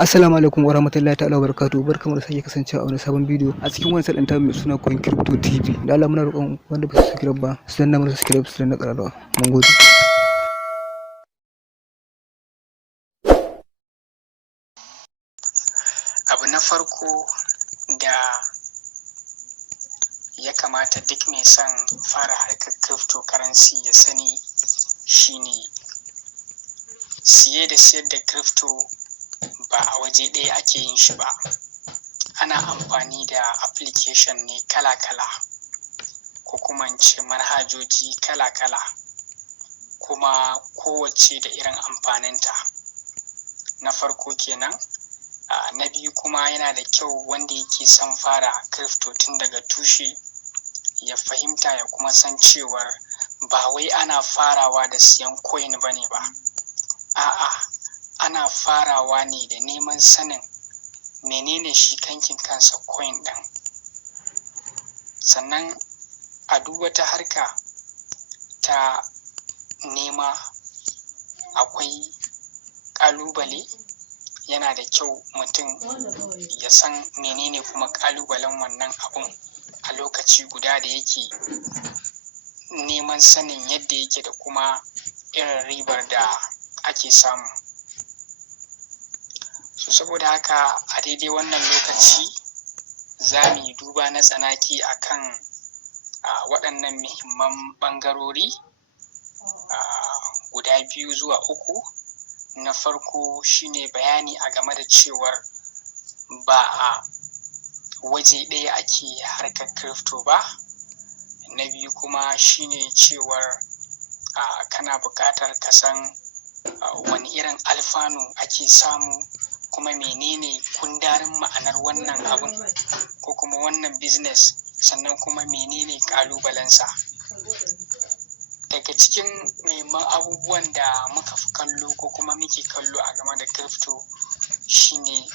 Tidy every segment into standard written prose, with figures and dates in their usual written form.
Assalamu alaikum wa rahmatullahi ta'ala wa barakatuhu. Barkamu da sake kasancewa a wani sabon bidiyo a cikin wani sadin mai suna Koyon Crypto TV. Da Allah muna roƙon wanda ba su subscribe ba su danna mana subscribe su danna ƙararrawa. Mun gode. Abu na farko da ya kamata duk mai son fara harkar cryptocurrency ya sani shine siye da siyar da crypto ba a waje ɗaya ake yin shi ba. Ana amfani da application ne kala-kala ko kuma in ce manhajoji kala-kala, kuma kowace da irin amfaninta. Na farko kenan. Na biyu kuma yana da kyau wanda yake son fara crypto tun daga tushe ya fahimta ya kuma san cewar ba wai ana farawa da siyan coin bane ba. A'a, ana farawa ne da neman sanin menene shi kankin kansa coin ɗin. Sannan a duk wata harka ta nema akwai ƙalubale. Yana da kyau mutum ya san menene kuma ƙalubalen wannan abun a lokaci guda da yake neman sanin yadda yake da kuma irin ribar da ake samu. Saboda haka a daidai wannan lokaci za mu yi duba na tsanaki akan waɗannan muhimman ɓangarori guda biyu zuwa uku. Na farko shine bayani a game da cewar ba a waje ɗaya ake harkar crypto ba. Na biyu kuma shine cewar kana buƙatar ka san wani irin alfanu ake samu, kuma menene kundarin ma'anar wannan abun ko kuma wannan business, sannan kuma menene ƙalubalensa. Daga cikin muhimman abubuwan da muka fi kallo ko kuma muke kallo a game da crypto shine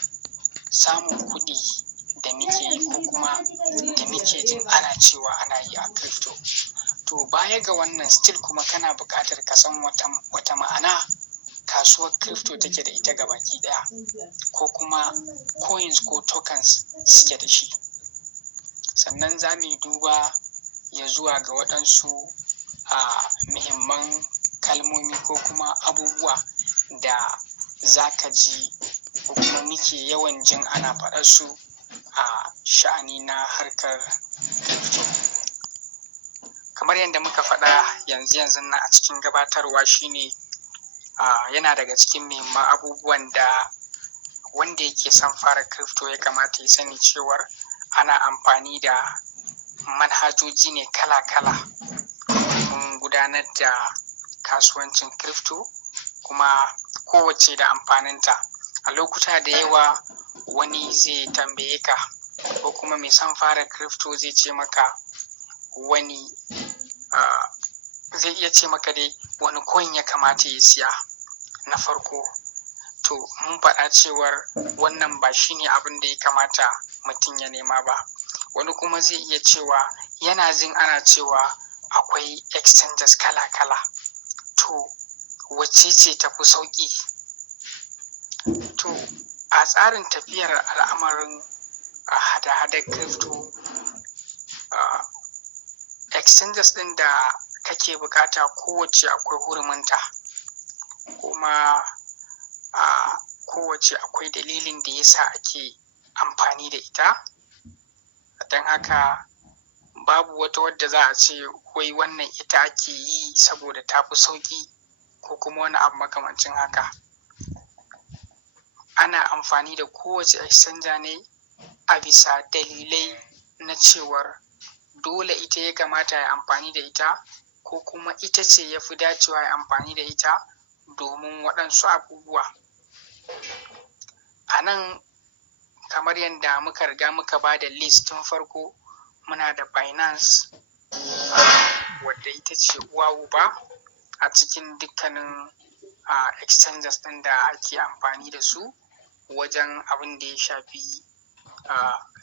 samun kuɗi da muke yi ko kuma da muke jin ana cewa ana yi a crypto. To baya ga wannan still kuma kana buƙatar ka san wata ma'ana kasuwar crypto take da ita gabaki ɗaya, ko kuma coins ko tokens suke da shi. Sannan za mu yi duba ya zuwa ga waɗansu muhimman kalmomi ko kuma abubuwa da za ka ji ko kuma muke yawan jin ana faɗar su a sha'ani na harkar crypto. Kamar yadda muka faɗa yanzu nan a cikin gabatarwa shine yana daga cikin muhimman abubuwan da wanda yake son fara crypto ya kamata ya sani cewar ana amfani da manhajoji ne kala-kala mun gudanar da kasuwancin crypto, kuma kowace da amfaninta. A lokuta da yawa wani zai tambaye ka ko kuma mai son fara crypto zai ce maka wani zai iya ce maka dai wani coin ya kamata ya siya na farko. To mun faɗa cewar wannan ba shine abin da ya kamata mutum ya nema ba. Wani kuma zai iya cewa yana jin ana cewa akwai exchanges kala-kala, to wacce ce tafi sauƙi? To a tsarin tafiyar al'amarin hada-hadar crypto, exchanges ɗin da kake buƙata kowace akwai huruminta, kuma kowace akwai dalilin da yasa ake amfani da ita. Don haka babu wata wadda za a ce wai wannan ita ake yi saboda ta fi sauƙi ko kuma wani abu makamancin haka. Ana amfani da kowace exchanger ne a bisa dalilai na cewar dole ita ya kamata ya amfani da ita, ko kuma ita ce ya fi dacewa ya amfani da ita domin waɗansu abubuwa. A nan kamar yadda muka riga muka ba da list tun farko, muna da Binance wadda ita ce uwa uba a cikin dukkanin exchanges ɗin da ake amfani da su wajen abin da ya shafi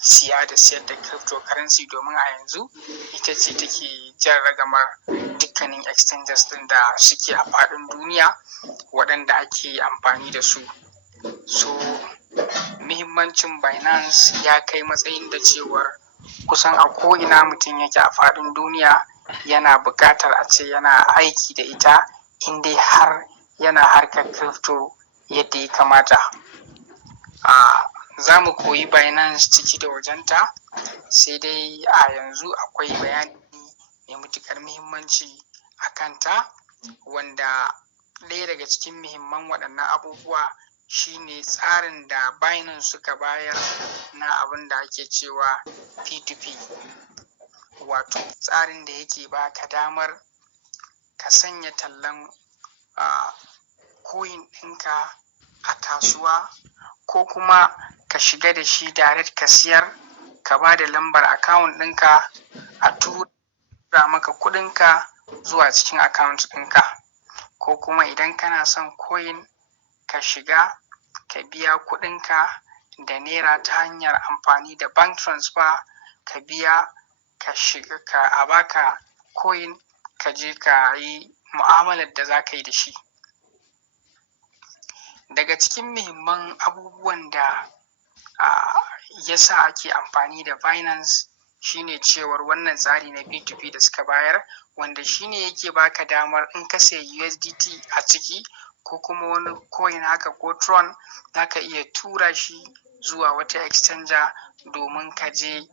siya da siyar da cryptocurrency, domin a yanzu ita ce take jan ragamar dukkanin exchanges ɗin da suke a faɗin duniya waɗanda ake amfani da su. So muhimmancin Binance ya kai matsayin da cewar kusan a ko'ina mutum yake a faɗin duniya yana buƙatar a ce yana aiki da ita in dai har yana harkar crypto yadda ya kamata. Za mu koyi Binance ciki da wajenta, sai dai a yanzu akwai bayani mai matuƙar muhimmanci a kanta, wanda ɗaya daga cikin muhimman waɗannan abubuwa shine tsarin da Binance suka bayar na abin da ake cewa P2P, wato tsarin da yake baka damar ka sanya tallan coin ɗinka a kasuwa, ko kuma ka shiga da shi direct ka siyar, ka ba da lambar account ɗinka a tura maka kuɗinka zuwa cikin account ɗinka, ko kuma idan kana son coin ka shiga ka biya kuɗinka da naira ta hanyar amfani da bank transfer, ka biya ka shiga a baka coin ka je ka yi mu'amalar da za ka yi da shi. Daga cikin muhimman abubuwan da ya sa ake amfani da Binance shine cewar wannan tsari na P2P da suka bayar, wanda shine yake baka damar in ka sayi USDT a ciki ko kuma wani coin haka ko Tron, za ka iya tura shi zuwa wata exchanger domin ka je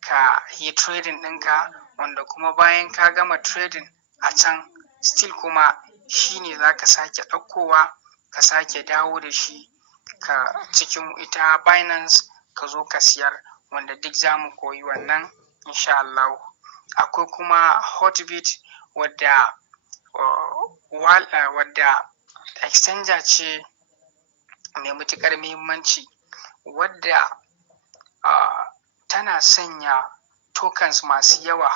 ka yi trading ɗinka, wanda kuma bayan ka gama trading a can still kuma shine za ka sake ɗaukowa ka sake dawo da shi ka cikin ita Binance ka zo ka siyar, wanda duk za mu koyi wannan insha Allah. Akwai kuma Hotbit wadda exchanger ce mai matuƙar muhimmanci, wadda tana sanya tokens masu yawa.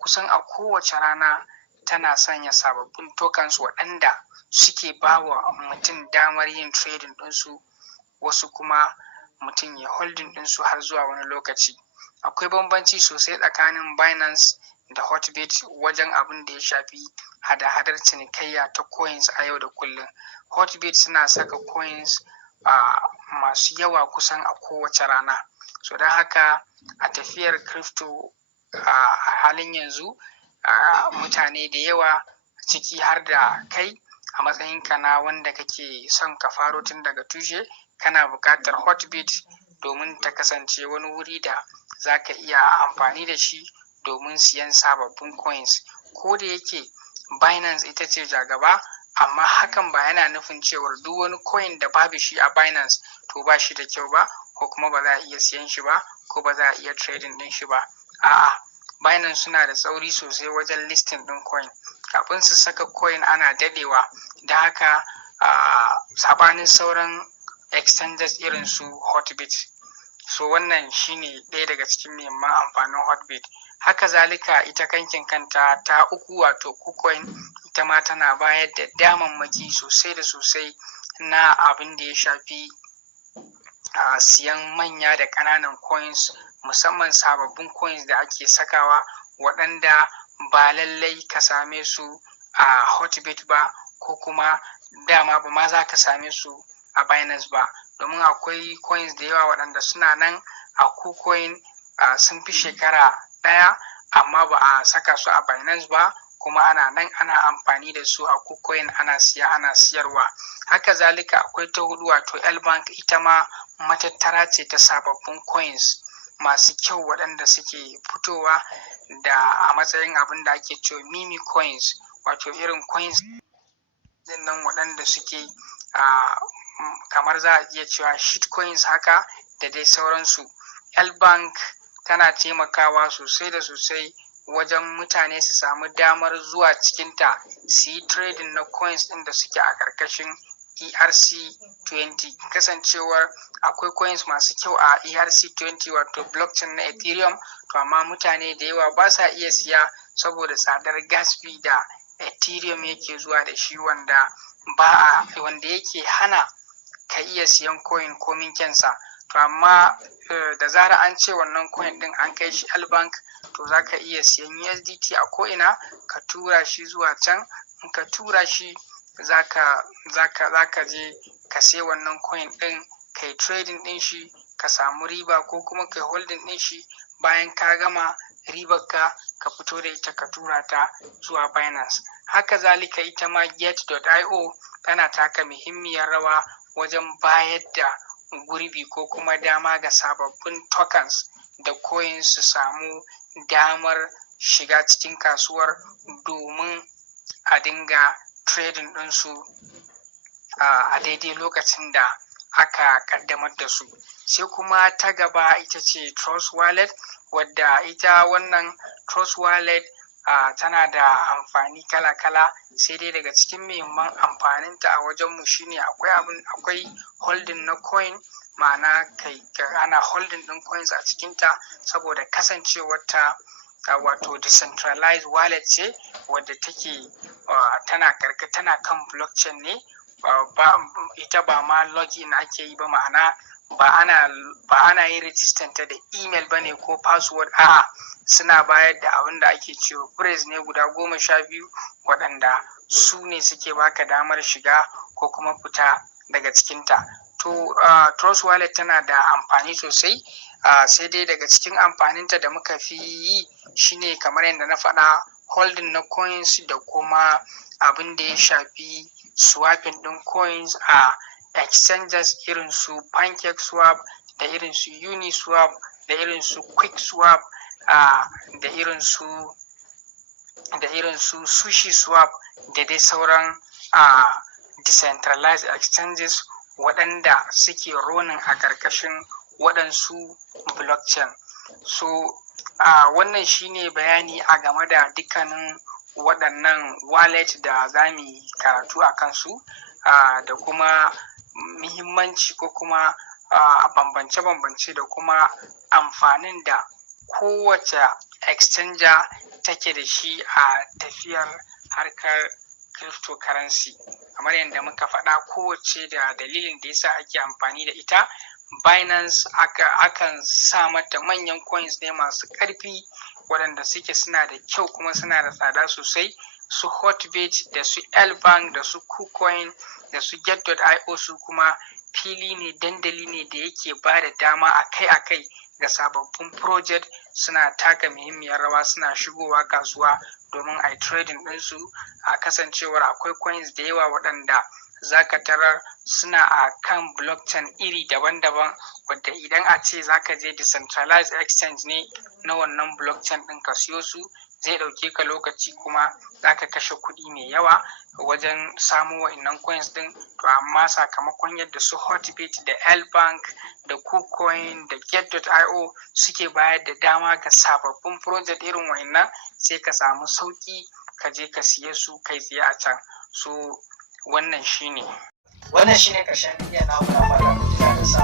Kusan a kowace rana tana sanya sababbin tokens waɗanda suke ba wa mutum damar yin trading ɗinsu, wasu kuma mutum ya holding ɗinsu har zuwa wani lokaci. Akwai bambanci sosai tsakanin Binance da Hotbit wajen abin da ya shafi hada-hadar cinikayya ta coins a yau da kullum. Hotbit suna saka coins masu yawa kusan a kowace rana. So don haka a tafiyar crypto a halin yanzu, mutane da yawa ciki har da kai a matsayinka na wanda kake son ka faro tun daga tushe, kana buƙatar Hotbit domin ta kasance wani wuri da za ka iya amfani da shi domin siyan sababbin coins. Ko da yake Binance ita ce jagaba, amma hakan ba yana nufin cewar duk wani coin da babu shi a Binance to ba shi da kyau ba, ko kuma ba za a iya siyan shi ba, ko ba za a iya trading ɗin shi ba. A'a, Binance suna da tsauri sosai wajen listing ɗin coin. Kafin su saka coin ana daɗewa, da haka sabanin sauran exchanges irin su Hotbit. So wannan shine ɗaya daga cikin muhimman amfanin Hotbit. Haka zalika ita kankin kanta ta uku wato KuCoin, ita ma tana bayar da damammaki sosai da sosai na abin da ya shafi siyan manya da ƙananan coins, musamman sababbin coins da ake sakawa waɗanda ba lallai ka same su a Hotbit ba, ko kuma dama ba ma za ka same su a Binance ba, domin akwai coins da yawa waɗanda suna nan a KuCoin sun fi shekara ɗaya amma ba a saka su a Binance ba, kuma ana nan ana amfani da su a KuCoin ana siya ana siyarwa. Haka zalika akwai ta hudu wato L-Bank, ita ma matattara ce ta sababbin coins masu kyau waɗanda suke fitowa da a matsayin abin da ake cewa meme coins, wato irin coins nan waɗanda suke kamar za a iya cewa shit coins haka da dai sauransu. L-Bank tana taimakawa sosai da sosai wajen mutane su samu damar zuwa cikinta su yi trading na coins ɗin da suke a ƙarƙashin ERC20, kasancewar akwai coins masu kyau a ERC20 wato blockchain na Ethereum, to amma mutane da yawa ba sa iya siya saboda tsadar gas fee da Ethereum yake zuwa da shi, wanda yake hana ka iya siyan coin komin kyansa. To amma da zara an ce wannan coin din an kai shi L-Bank, to za ka iya siyan USDT a ko'ina ka tura shi zuwa can. In ka tura shi za ka je ka sai wannan coin din kai trading ɗin shi ka samu riba, ko kuma kai holding ɗin shi bayan ka gama ribar ka fito da ita ka tura ta zuwa Binance. Haka zalika ita ma get.io tana taka muhimmiyar rawa wajen bayar da gurbi ko kuma dama ga sababbin tokens da coins su samu damar shiga cikin kasuwar domin a dinga trading ɗinsu a daidai lokacin da aka kaddamar da su. Sai kuma ta gaba ita ce Trust Wallet, wadda ita wannan Trust Wallet tana da amfani kala-kala, sai dai daga cikin muhimman amfaninta a wajenmu shine akwai holding na coin, ma'ana ana holding ɗin coins a cikinta, saboda kasancewarta wato decentralized wallet ce wadda take tana kan blockchain ne, ita ba ma login ake yi ba, ma'ana ba ana yin register ta da email bane ko password, a'a suna bayar da abin da ake cewa phrase ne guda 12 waɗanda su ne suke baka damar shiga ko kuma fita daga cikinta. To Trust Wallet tana da amfani sosai, sai dai daga cikin amfaninta da muka fi yi shine kamar yadda na faɗa, holding na coins da kuma abin da ya shafi swapping ɗin coins a exchanges irin su PancakeSwap da irin su Uniswap da irin su QuickSwap da irin su SushiSwap da dai sauran decentralized exchanges waɗanda suke ronin a ƙarƙashin waɗansu blockchain. So wannan shine bayani a game da dukkanin waɗannan wallet da za mu yi karatu a kansu, da kuma muhimmanci ko kuma bambance-bambance da kuma amfanin da kowace exchanger take da shi a tafiyar harkar cryptocurrency. Kamar yadda muka faɗa, kowace da dalilin da yasa ake amfani da ita. Binance akan sa mata manyan coins ne masu ƙarfi waɗanda suke suna da kyau kuma suna da tsada sosai, su Hotbit da su Bank da su Koyon da su get.io, su kuma fili ne, dandali ne da yake ba da dama akai-akai ga sababbin project suna taka muhimmiyar rawa, suna shigowa kasuwa domin a yi trading ɗinsu, a kasancewar akwai coins da yawa waɗanda zaka tarar suna a kan blockchain iri daban-daban, wadda idan a ce zaka je decentralized exchange ne na wannan blockchain ɗin ka siyo su, zai ɗauke ka lokaci kuma zaka kashe kuɗi mai yawa wajen samo wa'innan coins ɗin. To amma sakamakon yadda su Hotbit da Bank da KuCoin da get.io suke bayar da dama ga sababbin project irin wa'innan, sai ka samu sauƙi ka je ka siye su kai tsaye a can. So wannan shine ƙarshen bidiyon na, fata ku ji daɗin sa.